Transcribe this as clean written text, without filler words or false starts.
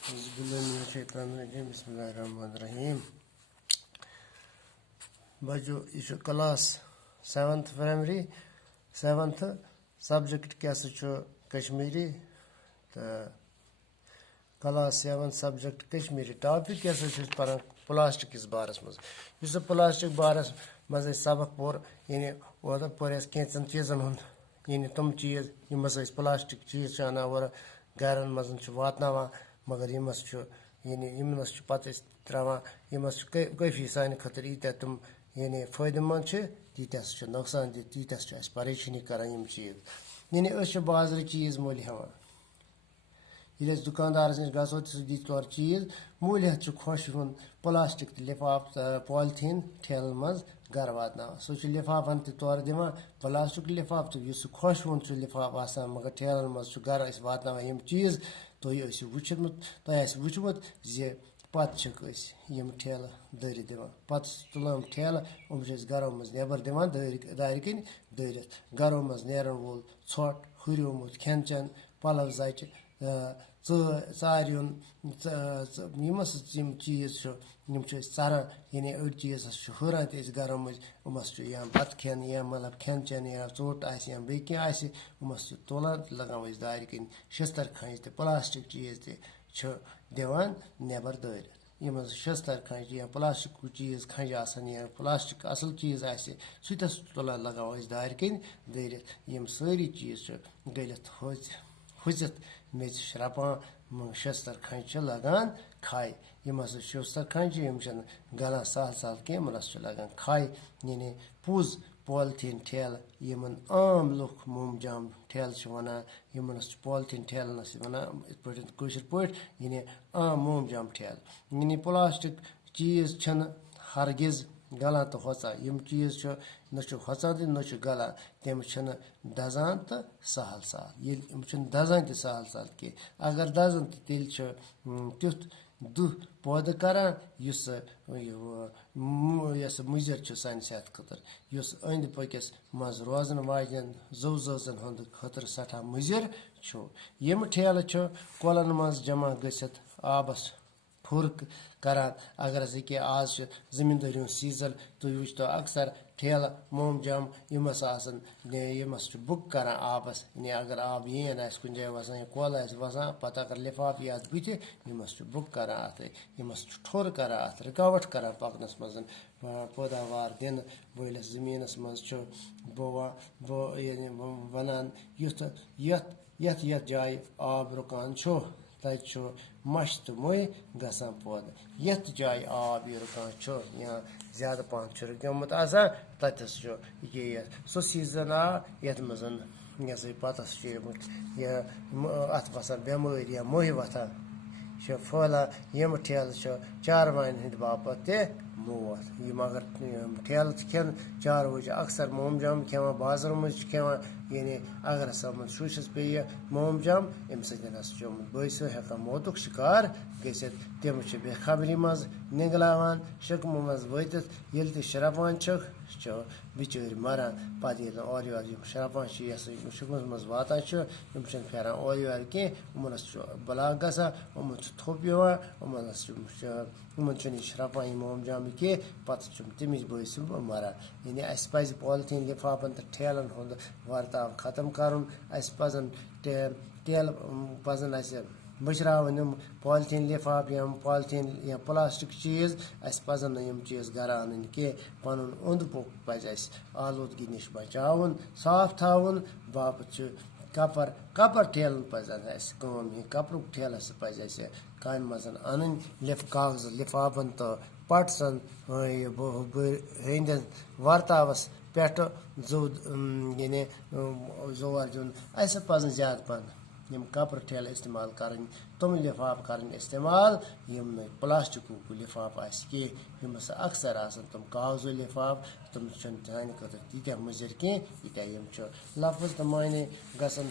Bismillahirrahmanirrahim. Bismillahirrahmanirrahim. Baju isu class 7th primary 7th subject कैसे चो कश्मीरी तो class 7 subject कश्मीरी topic कैसे चो पर प्लास्टिक इस बारस मज इस प्लास्टिक बारस मज सबक पोर यानी वो तो पर कैंचन चीजन हुन यानी तुम चीज यमस प्लास्टिक चीज चाना और गरन मजन वातनावा मगर यमस यानी यमस पत त्रावान यमस काफी सान खतर ईत्या तुम यानी फायदेमंद तीतस नुकसान तीतस परेशानी करान यम चीज यानी बाजार चीज मोल हेवान ये दुकानदारस नश गो तो दी तौर चीज मूलियत खुश वन प्लास्टिक लिफाफ पॉलिथीन ठेलन मज गर वातना सो लिफाफन तौर दिवान प्लास्टिक लिफाफ तो खुश वन लिफाफ आसान मगर ठेलन मज गर वातना यम चीज तुम वुचमुत जे पत ठेल दर दिवान पत तुलान ठेल गरों मज नबर दिवान दार कन दरित गरों मज नेरन वोल ोट हुरियोमुत खेन चेन पलव जच चारियुन यमस चीज चारान यानी अड़ चीज हुरान गरों मज या बत खेन या मतलब खेन चेन या चोट या बे कस तुलान लगान दार कन शस्तर खंज तो प्लास्टिक चीज दिवान नबर दरित यम शस्तर खंज या प्लास्टिक चीज खंज या प्लास्टिक असल चीज सह तुलान लगान दार कन दरित यम सारी चीज गलित हुजित मेज श्रपान शस्तर खंज लगान खाए यम शस्तर खंज यम गलान सहल सहल कह लगान खाए यानी पुज पॉलिथीन ठेल यमन आम लुख मोमजाम ठेल वनान यमन पॉलिथीन ठेलनस वनान कशर पे यानी आम मोमजाम ठेल यानी प्लास्टिक चीज हरगिज गलान तो होचान यम चीज न होचान तो न गलान तम दजान तो सहल सहल ये दजान तो सहल सहल कह अगर दजान तो तेल तुथ दुह पौध करान मुजर सान सेहत खतर अंद पकिस मज रोजन वाजन जव जन हंद खतर सठा मुजर यम ठेल कोलन मज जमा गसित आबस फुर करान अगर अके आज जमींदारी सीजन तुम वो तो अक्सर ठेल मोमजाम यमस बुक करान आबस यानी अगर आब येन कुन जाए वसान या कल वसान पत अगर लिफाफ यी अत बुथ यमस बुक करान अत यमस ठोर करान अत रुकावट करान पकनस मज पैदावार दिन वलिस जमीनस मज वनान यथ जाय आब रुकान तत मश तो मई गसान पौध यथ जाय आब यह रुकान या ज्यादा पहन रुक्योमुत आसान तथस ये सो सीजन आ ये मजन ये पतस अत वसान बेमारी या मोह वथान फैलान यम ठेल चारवान हंद बापत ते मौत यम अगर ठेल खेन चारवो अक्सर मोमजाम खेवान बाजार मज खेवान यानी अगर हसा शुशस पे मोमजाम अम समुत बस हेकान मौतुक शिकार गसित तम बेखबरी मज निगलावान शकम मज वत ये शरपान बिचार मरान पत ये और योर शरपान शकमस मज वातान फेरान और योर कह बलाक गसान थोप यमन शरपान मोमजाम कह पत तमिच बस मरान यानी अस पज पॉलिथीन लिफाफन तो ठेलन हंद वर्ताव खत्म करन पजन तेल पजन बचरावन पॉलिथीन लिफाफ या पॉलिथीन या प्लास्टिक चीज पजन यम चीज गर अन कह पन ओंद पोक पज आलूदगी नश बचावन साफ थावन बापत कपर ठेलन पजन कम कपरुक ठेल पज कम मजन अन कागज लिफाफन तो पटसन हंद वर्तावस पे जो यानी जोर दिन पजन ज्यादा पन यम कपर ठेल इस्तेमाल कर तुम लिफाफ कर इस्तेमाल यम न प्लास्टिक लिफाफ कह यम अक्सर तुम कागजो लिफाफ तुम सान खतर तीत मुजर कह यीत्या यम लफ्ज तो मायने गसन